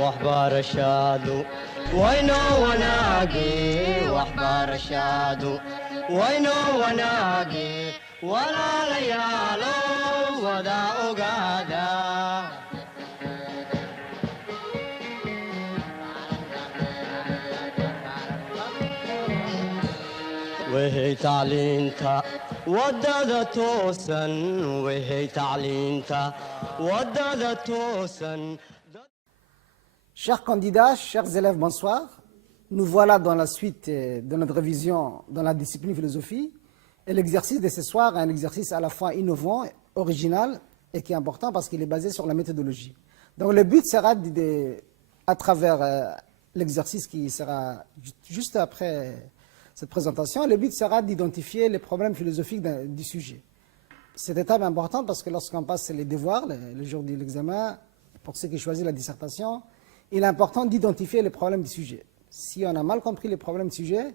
waxbarashadu waynoo wanaage waxbarashadu waynoo wanaage walaalayaalo wada ogaada وهي تعلينتا ودادة توسن وهي تعلينتا ودادة توسن. Chers candidats, chers élèves, bonsoir. Nous voilà dans la suite de notre révision dans la discipline philosophie. Et l'exercice de ce soir est un exercice à la fois innovant, original et qui est important parce qu'il est basé sur la méthodologie. Donc le but sera, à travers l'exercice qui sera juste après cette présentation, le but sera d'identifier les problèmes philosophiques du sujet. Cette étape est importante parce que lorsqu'on passe les devoirs, le jour de l'examen, pour ceux qui choisissent la dissertation, il est important d'identifier les problèmes du sujet. Si on a mal compris les problèmes du sujet,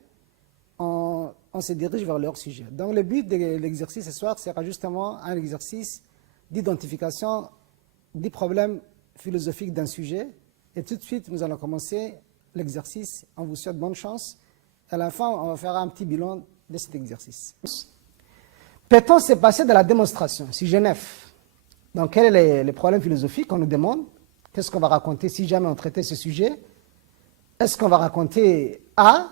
on se dirige vers leur sujet. Donc le but de l'exercice ce soir sera justement un exercice d'identification des problèmes philosophiques d'un sujet. Et tout de suite, nous allons commencer l'exercice. On vous souhaite bonne chance. À la fin, on va faire un petit bilan de cet exercice. Peut-on se passer de la démonstration? Sujet 9. Donc, quel est le problème philosophique qu'on nous demande? Qu'est-ce qu'on va raconter si jamais on traitait ce sujet? Est-ce qu'on va raconter A,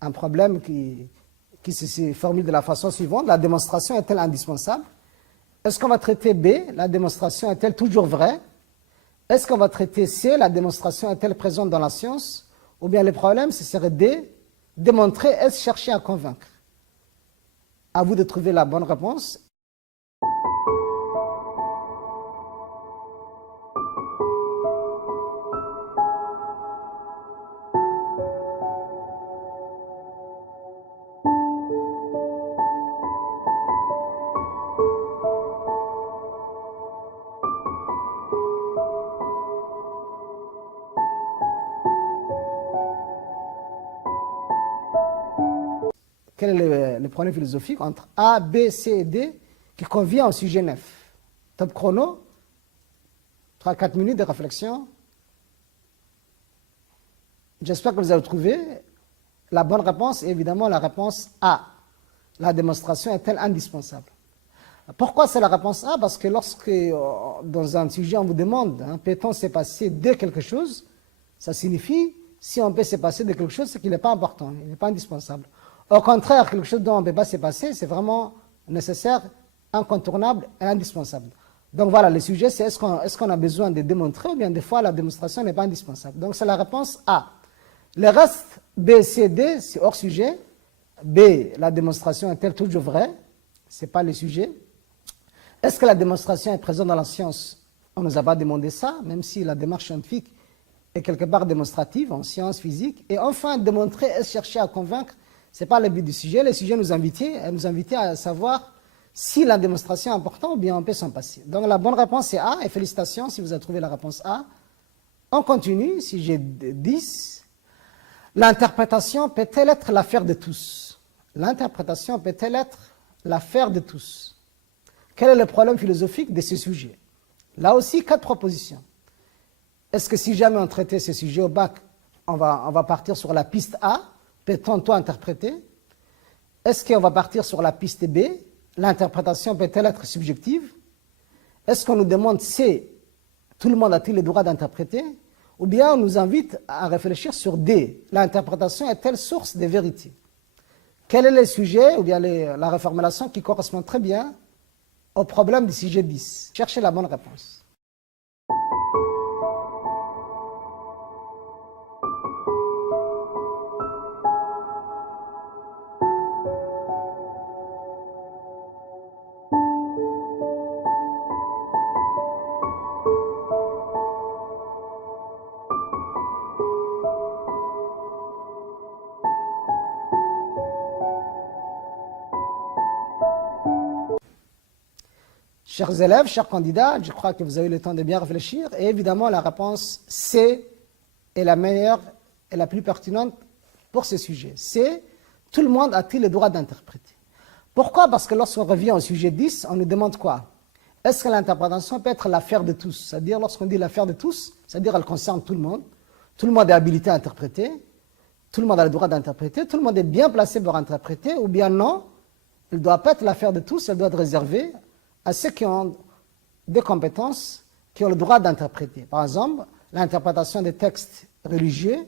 un problème qui se formule de la façon suivante, la démonstration est-elle indispensable? Est-ce qu'on va traiter B, la démonstration est-elle toujours vraie? Est-ce qu'on va traiter C, la démonstration est-elle présente dans la science? Ou bien le problème, ce serait D, démontrer, est-ce chercher à convaincre? À vous de trouver la bonne réponse. Quel est le problème philosophique entre A, B, C et D qui convient au sujet 9? Top chrono, 3-4 minutes de réflexion. J'espère que vous avez trouvé la bonne réponse et évidemment la réponse A. La démonstration est-elle indispensable? Pourquoi c'est la réponse A? Parce que lorsque dans un sujet on vous demande peut-on se passer de quelque chose, ça signifie si on peut se passer de quelque chose, c'est qu'il n'est pas important, il n'est pas indispensable. Au contraire, quelque chose dont on ne peut pas se passer, c'est vraiment nécessaire, incontournable et indispensable. Donc voilà, le sujet, c'est est-ce qu'on a besoin de démontrer ou bien des fois la démonstration n'est pas indispensable. Donc c'est la réponse A. Le reste, B, C, D, c'est hors sujet. B, la démonstration est-elle toujours vraie? Ce n'est pas le sujet. Est-ce que la démonstration est présente dans la science? On ne nous a pas demandé ça, même si la démarche scientifique est quelque part démonstrative en sciences, physique. Et enfin, démontrer, est-ce chercher à convaincre? Ce n'est pas le but du sujet. Le sujet nous invitait à savoir si la démonstration est importante ou bien on peut s'en passer. Donc la bonne réponse est A, et félicitations si vous avez trouvé la réponse A. On continue, si j'ai 10. L'interprétation peut-elle être l'affaire de tous? L'interprétation peut-elle être l'affaire de tous? Quel est le problème philosophique de ce sujet? Là aussi, 4 propositions. Est-ce que si jamais on traitait ce sujet au bac, on va partir sur la piste A? Peut-on tout interpréter? Est-ce qu'on va partir sur la piste B? L'interprétation peut-elle être subjective? Est-ce qu'on nous demande C, tout le monde a-t-il le droit d'interpréter? Ou bien on nous invite à réfléchir sur D, l'interprétation est-elle source de vérité? Quel est le sujet ou bien la reformulation qui correspond très bien au problème du sujet 10? Cherchez la bonne réponse. Chers élèves, chers candidats, je crois que vous avez eu le temps de bien réfléchir. Et évidemment, la réponse C est la meilleure et la plus pertinente pour ce sujet. C, tout le monde a-t-il le droit d'interpréter? Pourquoi? Parce que lorsqu'on revient au sujet 10, on nous demande quoi? est-ce que l'interprétation peut être l'affaire de tous? C'est-à-dire, lorsqu'on dit l'affaire de tous, c'est-à-dire elle concerne tout le monde est habilité à interpréter, tout le monde a le droit d'interpréter, tout le monde est bien placé pour interpréter, ou bien non, elle ne doit pas être l'affaire de tous, elle doit être réservée à ceux qui ont des compétences, qui ont le droit d'interpréter. Par exemple, l'interprétation des textes religieux,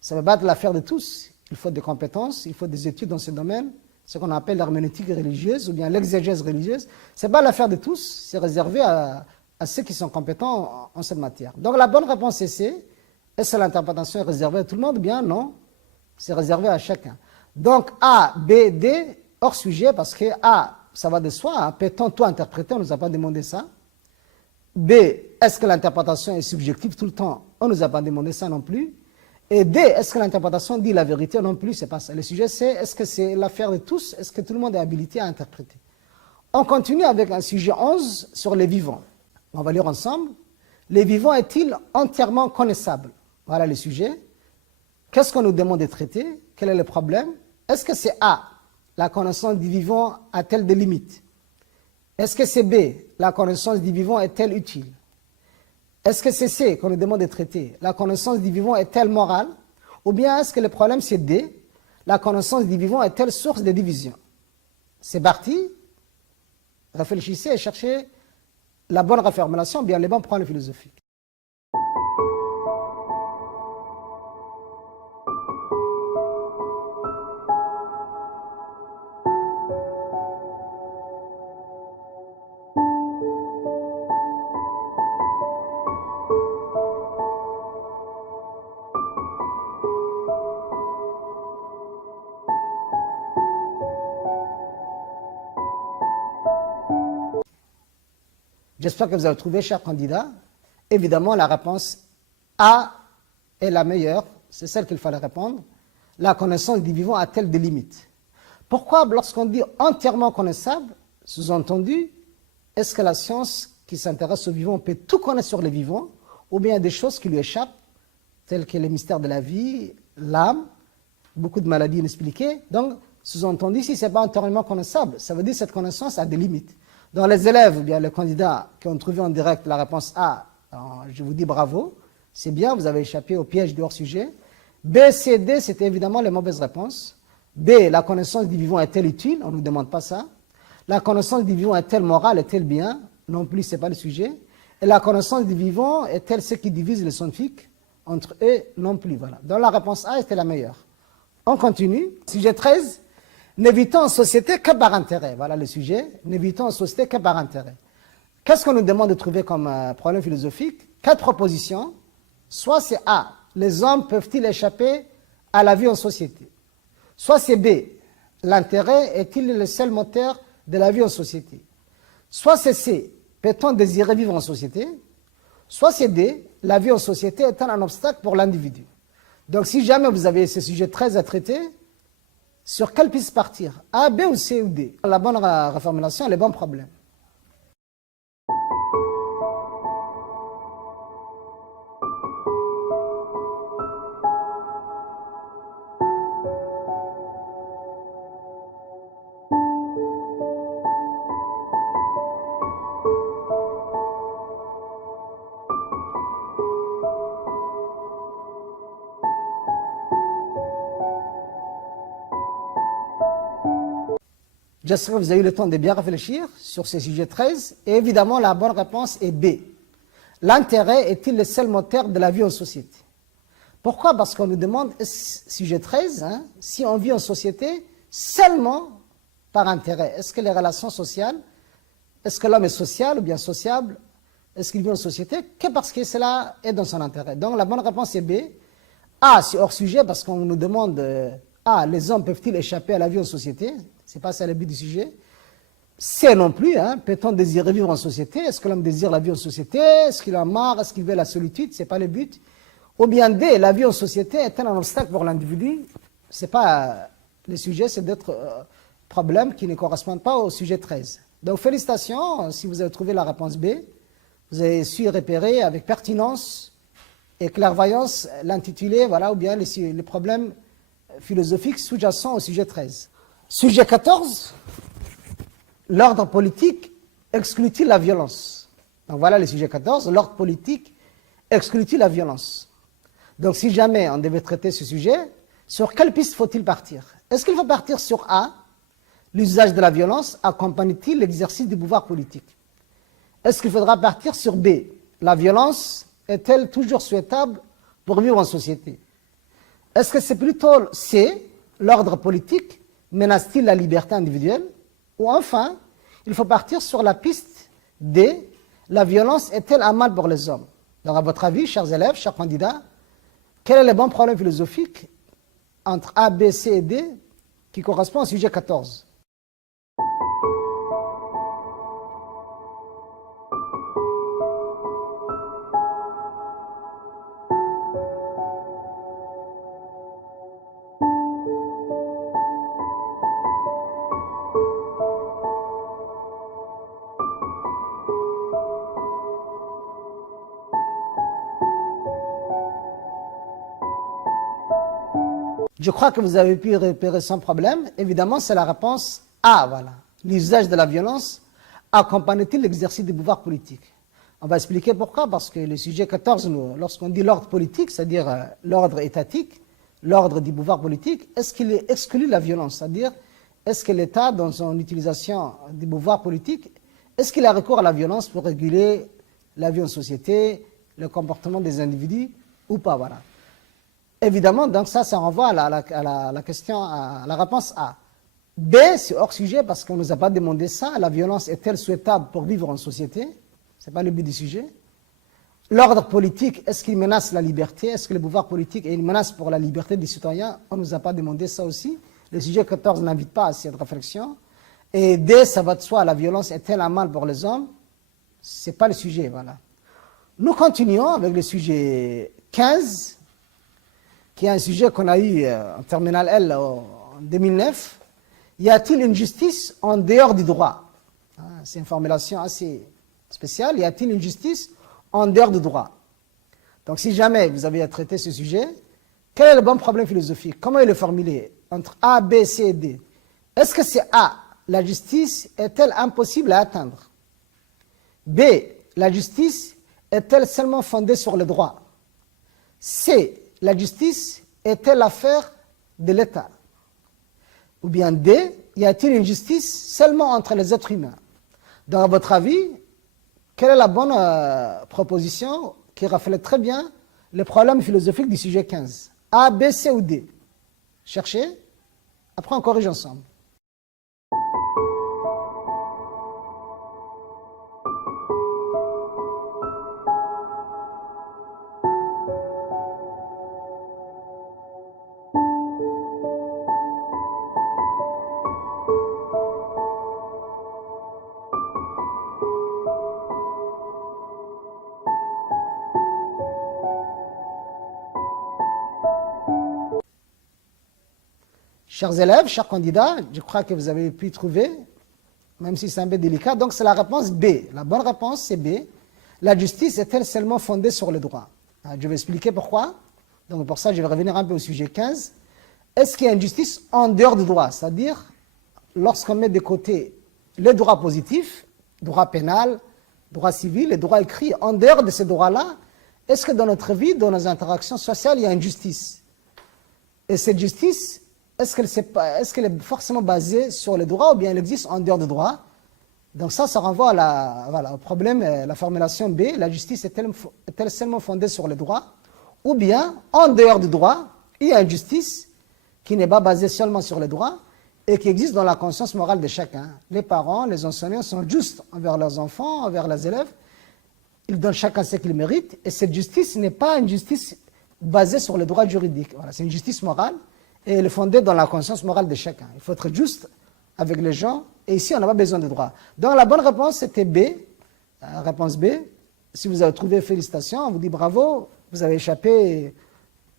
ça ne va pas être l'affaire de tous. Il faut des compétences, il faut des études dans ce domaine, ce qu'on appelle l'herméneutique religieuse ou bien l'exégèse religieuse. Ce n'est pas l'affaire de tous, c'est réservé à ceux qui sont compétents en cette matière. Donc la bonne réponse est C. Est-ce que l'interprétation est réservée à tout le monde? Bien non, c'est réservé à chacun. Donc A, B, D, hors sujet, parce que A, ça va de soi, hein. Peut-on tout interpréter? On ne nous a pas demandé ça. B, est-ce que l'interprétation est subjective tout le temps? On ne nous a pas demandé ça non plus. Et D, est-ce que l'interprétation dit la vérité? Non plus, c'est pas ça. Le sujet, c'est est-ce que c'est l'affaire de tous? Est-ce que tout le monde est habilité à interpréter? On continue avec un sujet 11 sur les vivants. On va lire ensemble. Les vivants est-il entièrement connaissable? Voilà le sujet. Qu'est-ce qu'on nous demande de traiter? Quel est le problème? Est-ce que c'est A, la connaissance du vivant a-t-elle des limites? Est-ce que c'est B, la connaissance du vivant est-elle utile? Est-ce que c'est C qu'on nous demande de traiter? La connaissance du vivant est-elle morale? Ou bien est-ce que le problème c'est D, la connaissance du vivant est-elle source de division? C'est parti. Réfléchissez et cherchez la bonne reformulation, bien les bons problèmes philosophiques. J'espère que vous avez trouvé, chers candidats. Évidemment, la réponse A est la meilleure. C'est celle qu'il fallait répondre. La connaissance du vivant a-t-elle des limites? Pourquoi, lorsqu'on dit entièrement connaissable, sous-entendu, est-ce que la science qui s'intéresse aux vivants peut tout connaître sur les vivants, ou bien des choses qui lui échappent, telles que les mystères de la vie, l'âme, beaucoup de maladies inexpliquées. Donc, sous-entendu, si ce n'est pas entièrement connaissable, ça veut dire que cette connaissance a des limites. Donc les élèves, bien les candidats qui ont trouvé en direct la réponse A, je vous dis bravo, c'est bien, vous avez échappé au piège du hors-sujet. B, C, D, c'était évidemment les mauvaises réponses. B, la connaissance du vivant est-elle utile? On ne nous demande pas ça. La connaissance du vivant est-elle morale, est-elle bien? Non plus, ce n'est pas le sujet. Et la connaissance du vivant est-elle ce qui divise les scientifiques entre eux? Non plus, voilà. Donc la réponse A était la meilleure. On continue. Sujet 13. N'évitons en société que par intérêt. Voilà le sujet. N'évitons en société que par intérêt. Qu'est-ce qu'on nous demande de trouver comme problème philosophique? 4 propositions. Soit c'est A, les hommes peuvent-ils échapper à la vie en société? Soit c'est B, l'intérêt est-il le seul moteur de la vie en société? Soit c'est C, peut-on désirer vivre en société? Soit c'est D, la vie en société est un obstacle pour l'individu. Donc si jamais vous avez ce sujet 13 à traiter, sur quelle piste partir? A, B ou C ou D? La bonne reformulation, les bons problèmes. J'espère que vous avez eu le temps de bien réfléchir sur ce sujet 13. Et évidemment, la bonne réponse est B. L'intérêt est-il le seul moteur de la vie en société? Pourquoi? Parce qu'on nous demande, sujet 13, si on vit en société seulement par intérêt. Est-ce que les relations sociales, est-ce que l'homme est social ou bien sociable? Est-ce qu'il vit en société que parce que cela est dans son intérêt? Donc la bonne réponse est B. A, c'est hors sujet parce qu'on nous demande, A, les hommes peuvent-ils échapper à la vie en société? Ce n'est pas ça le but du sujet. C non plus, peut-on désirer vivre en société? Est-ce que l'homme désire la vie en société? Est-ce qu'il en a marre? Est-ce qu'il veut la solitude? Ce n'est pas le but. Ou bien D, la vie en société est un obstacle pour l'individu? Ce n'est pas le sujet, c'est d'autres problèmes qui ne correspondent pas au sujet 13. Donc félicitations, si vous avez trouvé la réponse B, vous avez su repérer avec pertinence et clairvoyance l'intitulé, voilà, ou bien les problèmes philosophiques sous-jacents au sujet 13. Sujet 14, l'ordre politique exclut-il la violence? Donc voilà le sujet 14, l'ordre politique exclut-il la violence? Donc si jamais on devait traiter ce sujet, sur quelle piste faut-il partir? Est-ce qu'il faut partir sur A, l'usage de la violence accompagne-t-il l'exercice du pouvoir politique? Est-ce qu'il faudra partir sur B, la violence est-elle toujours souhaitable pour vivre en société? Est-ce que c'est plutôt C, l'ordre politique menace-t-il la liberté individuelle? Ou enfin, il faut partir sur la piste D, la violence est-elle un mal pour les hommes? Donc à votre avis, chers élèves, chers candidats, quel est le bon problème philosophique entre A, B, C et D qui correspond au sujet 14? Je crois que vous avez pu repérer sans problème. Évidemment, c'est la réponse A, voilà. L'usage de la violence accompagne-t-il l'exercice du pouvoir politique? On va expliquer pourquoi, parce que le sujet 14, lorsqu'on dit l'ordre politique, c'est-à-dire l'ordre étatique, l'ordre du pouvoir politique, est-ce qu'il exclut la violence? C'est-à-dire, est-ce que l'État, dans son utilisation du pouvoir politique, est-ce qu'il a recours à la violence pour réguler la vie en société, le comportement des individus ou pas, voilà. Évidemment, donc ça renvoie à la question, à la réponse A. B, c'est hors sujet parce qu'on ne nous a pas demandé ça. La violence est-elle souhaitable pour vivre en société? Ce n'est pas le but du sujet. L'ordre politique, est-ce qu'il menace la liberté? Est-ce que le pouvoir politique est une menace pour la liberté des citoyens? On ne nous a pas demandé ça aussi. Le sujet 14 n'invite pas à cette réflexion. Et D, ça va de soi, la violence est-elle un mal pour les hommes? Ce n'est pas le sujet, voilà. Nous continuons avec le sujet 15, qui est un sujet qu'on a eu en terminale L en 2009. Y a-t-il une justice en dehors du droit? C'est une formulation assez spéciale. Y a-t-il une justice en dehors du droit? Donc si jamais vous avez à traiter ce sujet, quel est le bon problème philosophique? Comment il est formulé? Entre A, B, C et D. Est-ce que c'est A, la justice est-elle impossible à atteindre? B, la justice est-elle seulement fondée sur le droit? C, la justice est-elle l'affaire de l'État? Ou bien D, y a-t-il une justice seulement entre les êtres humains? Donc, à votre avis, quelle est la bonne proposition qui reflète très bien le problème philosophique du sujet 15? A, B, C ou D? Cherchez, après on corrige ensemble. Chers élèves, chers candidats, je crois que vous avez pu trouver, même si c'est un peu délicat, donc c'est la réponse B. La bonne réponse, c'est B. La justice est-elle seulement fondée sur le droit? Je vais expliquer pourquoi. Donc pour ça, je vais revenir un peu au sujet 15. Est-ce qu'il y a une justice en dehors du droit? C'est-à-dire, lorsqu'on met de côté les droits positifs, droit pénal, droit civil et droit écrit, en dehors de ces droits-là, est-ce que dans notre vie, dans nos interactions sociales, il y a une justice? Et cette justice, est-ce qu'elle est forcément basée sur le droit ou bien elle existe en dehors du droit? Donc ça renvoie à au problème, la formulation B, la justice est-elle seulement fondée sur le droit? Ou bien, en dehors du droit, il y a une justice qui n'est pas basée seulement sur le droit et qui existe dans la conscience morale de chacun. Les parents, les enseignants sont justes envers leurs enfants, envers les élèves. Ils donnent chacun ce qu'il mérite. Et cette justice n'est pas une justice basée sur le droit juridique. Voilà, c'est une justice morale. Et elle est fondée dans la conscience morale de chacun. Il faut être juste avec les gens, et ici, on n'a pas besoin de droit. Donc, la bonne réponse, c'était B, réponse B. Si vous avez trouvé, félicitations, on vous dit bravo, vous avez échappé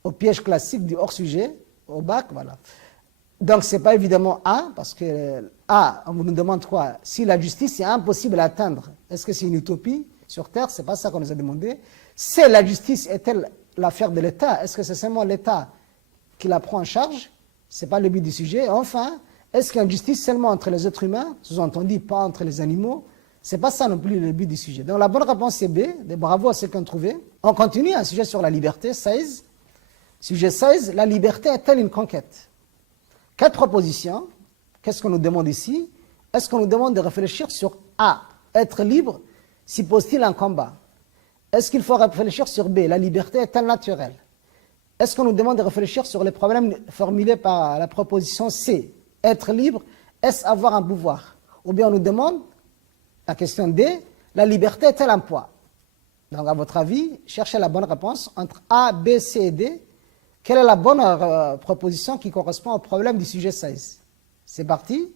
au piège classique du hors-sujet, au bac, voilà. Donc, ce n'est pas évidemment A, parce que A, on nous demande quoi? Si la justice est impossible à atteindre, est-ce que c'est une utopie sur Terre? Ce n'est pas ça qu'on nous a demandé. C'est la justice est-elle l'affaire de l'État? Est-ce que c'est seulement l'État qui la prend en charge? Ce n'est pas le but du sujet. Enfin, est-ce qu'il y a une justice seulement entre les êtres humains? Sous-entendu, pas entre les animaux. C'est pas ça non plus le but du sujet. Donc la bonne réponse c'est B. Bravo à ceux qui ont trouvé. On continue, un sujet sur la liberté, 16. Sujet 16, la liberté est-elle une conquête? 4 propositions. Qu'est-ce qu'on nous demande ici? Est-ce qu'on nous demande de réfléchir sur A, être libre, suppose-t-il un combat? Est-ce qu'il faut réfléchir sur B, la liberté est-elle naturelle? Est-ce qu'on nous demande de réfléchir sur les problèmes formulés par la proposition C, être libre, est-ce avoir un pouvoir? Ou bien on nous demande, la question D, la liberté est-elle un poids? Donc à votre avis, cherchez la bonne réponse entre A, B, C et D. Quelle est la bonne proposition qui correspond au problème du sujet 16? C'est parti.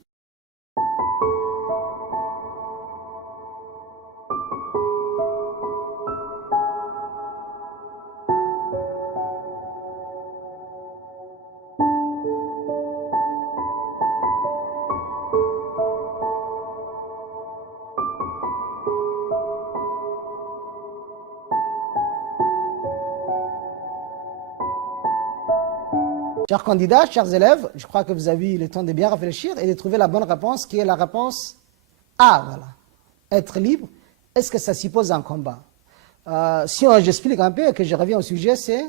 Chers candidats, chers élèves, je crois que vous avez eu le temps de bien réfléchir et de trouver la bonne réponse qui est la réponse A. Voilà. Être libre, est-ce que ça suppose un combat? Si j'explique un peu et que je reviens au sujet, c'est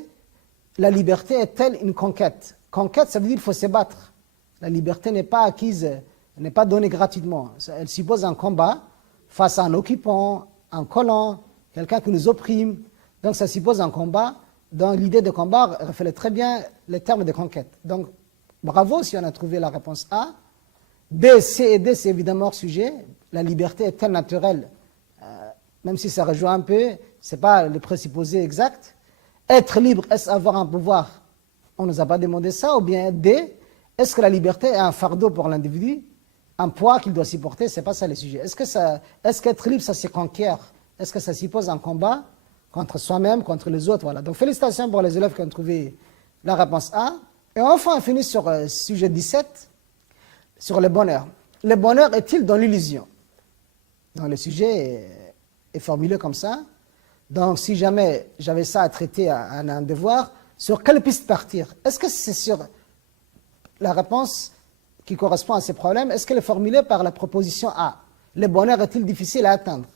la liberté est-elle une conquête? Conquête, ça veut dire qu'il faut se battre. La liberté n'est pas acquise, n'est pas donnée gratuitement. Elle suppose un combat face à un occupant, un colon, quelqu'un qui nous opprime. Donc ça suppose un combat. Donc l'idée de combat reflète très bien les termes de conquête. Donc bravo si on a trouvé la réponse A. B, C et D, c'est évidemment hors sujet. La liberté est-elle naturelle? Même si ça rejoint un peu, ce n'est pas le présupposé exact. Être libre, est-ce avoir un pouvoir? On ne nous a pas demandé ça. Ou bien D, est-ce que la liberté est un fardeau pour l'individu? Un poids qu'il doit supporter? Ce n'est pas ça le sujet. Est-ce qu'être libre, ça se conquiert? Est-ce que ça suppose un combat contre soi-même, contre les autres? Voilà. Donc félicitations pour les élèves qui ont trouvé la réponse A. Et enfin, on finit sur sujet 17, sur le bonheur. Le bonheur est-il dans l'illusion? Donc le sujet est formulé comme ça. Donc si jamais j'avais ça à traiter à un devoir, sur quelle piste partir? Est-ce que c'est sur la réponse qui correspond à ces problèmes? Est-ce qu'elle est formulée par la proposition A? Le bonheur est-il difficile à atteindre?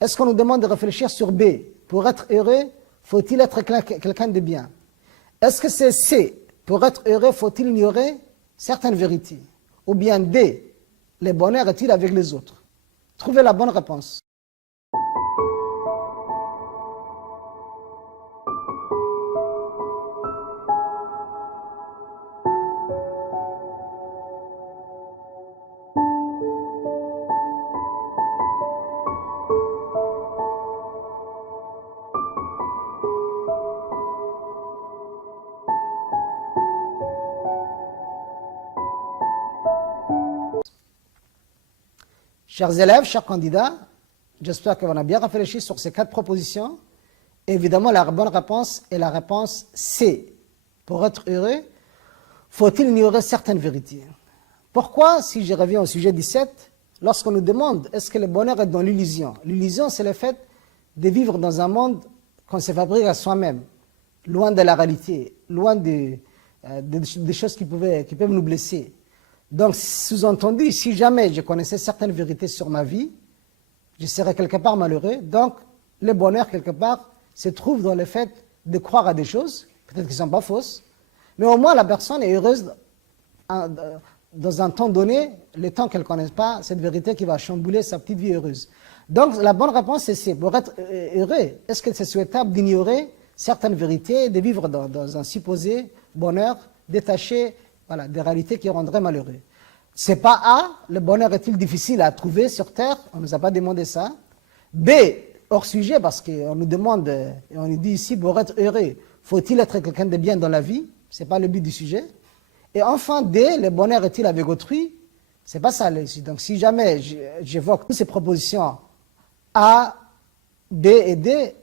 Est-ce qu'on nous demande de réfléchir sur B? Pour être heureux, faut-il être quelqu'un de bien? Est-ce que c'est C? Pour être heureux, faut-il ignorer certaines vérités? Ou bien D? Le bonheur est-il avec les autres? Trouvez la bonne réponse. Chers élèves, chers candidats, j'espère qu'on a bien réfléchi sur ces 4 propositions. Évidemment, la bonne réponse est la réponse C. Pour être heureux, faut-il ignorer certaines vérités? Pourquoi, si je reviens au sujet 17, lorsqu'on nous demande est-ce que le bonheur est dans l'illusion? L'illusion, c'est le fait de vivre dans un monde qu'on se fabrique à soi-même, loin de la réalité, loin des choses qui peuvent nous blesser. Donc, sous-entendu, si jamais je connaissais certaines vérités sur ma vie, je serais quelque part malheureux. Donc, le bonheur, quelque part, se trouve dans le fait de croire à des choses, peut-être qui ne sont pas fausses, mais au moins la personne est heureuse dans un temps donné, le temps qu'elle ne connaisse pas cette vérité qui va chambouler sa petite vie heureuse. Donc, la bonne réponse, c'est C. Pour être heureux, est-ce que c'est souhaitable d'ignorer certaines vérités, de vivre dans un supposé bonheur détaché, voilà, des réalités qui rendraient malheureux? C'est pas A, le bonheur est-il difficile à trouver sur Terre? On ne nous a pas demandé ça. B, hors sujet, parce qu'on nous demande, et on nous dit ici, pour être heureux, faut-il être quelqu'un de bien dans la vie? Ce n'est pas le but du sujet. Et enfin, D, le bonheur est-il avec autrui? Ce n'est pas ça. Donc si jamais j'évoque toutes ces propositions A, B et D,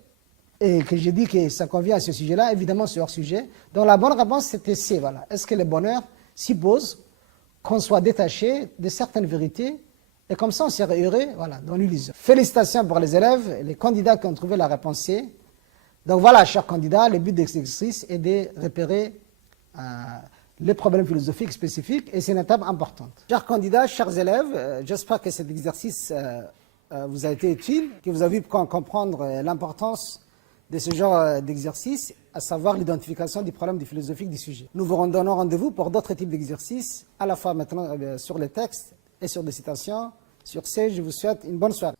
et que je dis que ça convient à ce sujet-là, évidemment c'est hors sujet. Donc la bonne réponse c'était C. Voilà. Est-ce que le bonheur suppose qu'on soit détaché de certaines vérités et comme ça on serait heureux, voilà, dans l'illusion. Félicitations pour les élèves et les candidats qui ont trouvé la réponse C. Donc voilà, chers candidats, le but de cet exercice est de repérer les problèmes philosophiques spécifiques et c'est une étape importante. Chers candidats, chers élèves, j'espère que cet exercice vous a été utile, que vous avez pu comprendre l'importance de ce genre d'exercice, à savoir l'identification du problème philosophique du sujet. Nous vous donnons rendez-vous pour d'autres types d'exercices, à la fois maintenant sur les textes et sur des citations. Sur ce, je vous souhaite une bonne soirée.